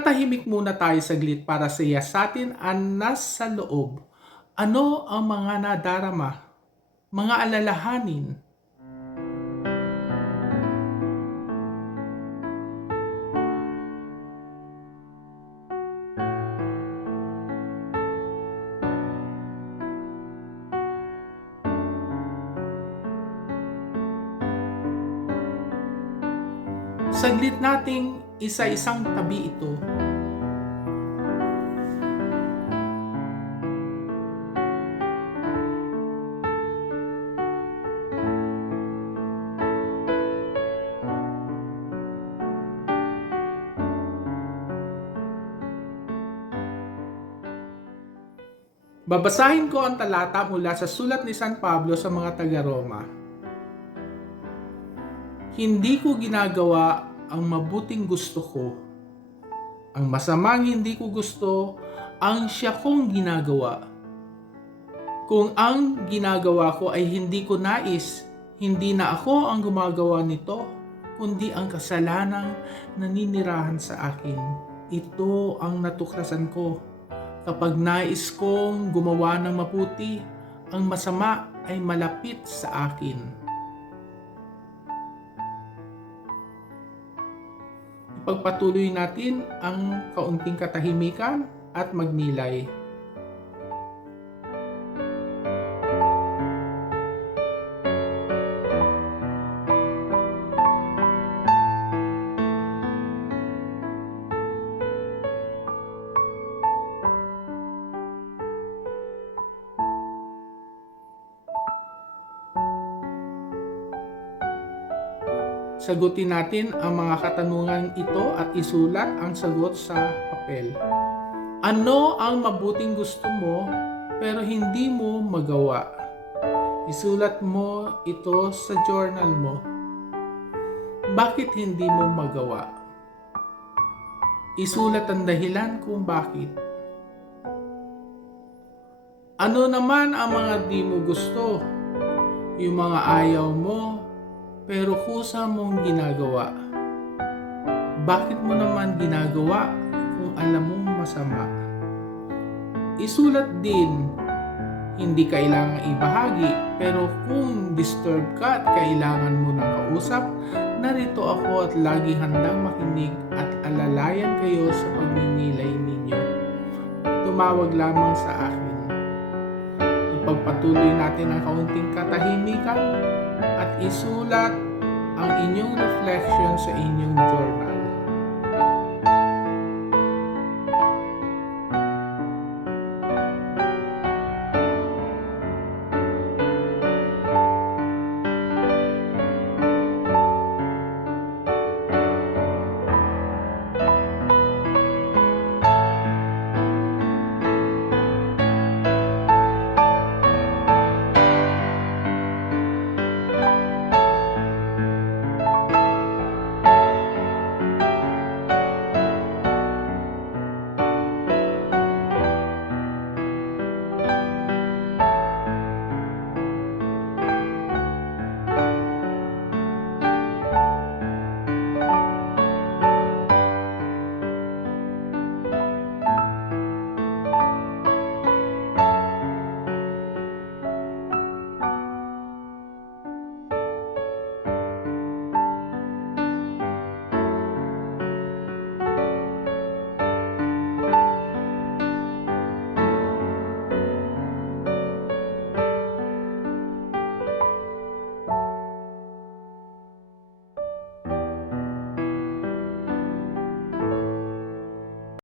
Manatahimik muna tayo saglit para siyasatin ang nasa loob. Ano ang mga nadarama, mga alalahanin? Saglit nating isa-isang tabi ito. Babasahin ko ang talata mula sa sulat ni San Pablo sa mga taga-Roma. Hindi ko ginagawa ang mabuting gusto ko. Ang masamang hindi ko gusto, ang siya kong ginagawa. Kung ang ginagawa ko ay hindi ko nais, hindi na ako ang gumagawa nito, kundi ang kasalanang naninirahan sa akin. Ito ang natuklasan ko. Kapag nais kong gumawa ng mabuti, ang masama ay malapit sa akin. Ipagpatuloy natin ang kaunting katahimikan at magnilay. Sagutin natin ang mga katanungan ito at isulat ang sagot sa papel. Ano ang mabuting gusto mo pero hindi mo magawa? Isulat mo ito sa journal mo. Bakit hindi mo magawa? Isulat ang dahilan kung bakit. Ano naman ang mga di mo gusto? Yung mga ayaw mo pero kusa mong ginagawa. Bakit mo naman ginagawa kung alam mong masama? Isulat din, hindi kailangang ibahagi, pero kung disturbed ka at kailangan mo ng kausap, narito ako at lagi handang makinig at alalayan kayo sa pagninilay ninyo. Tumawag lamang sa akin. Ipagpatuloy natin ang kaunting katahimikan at isulat ang inyong reflection sa inyong journal.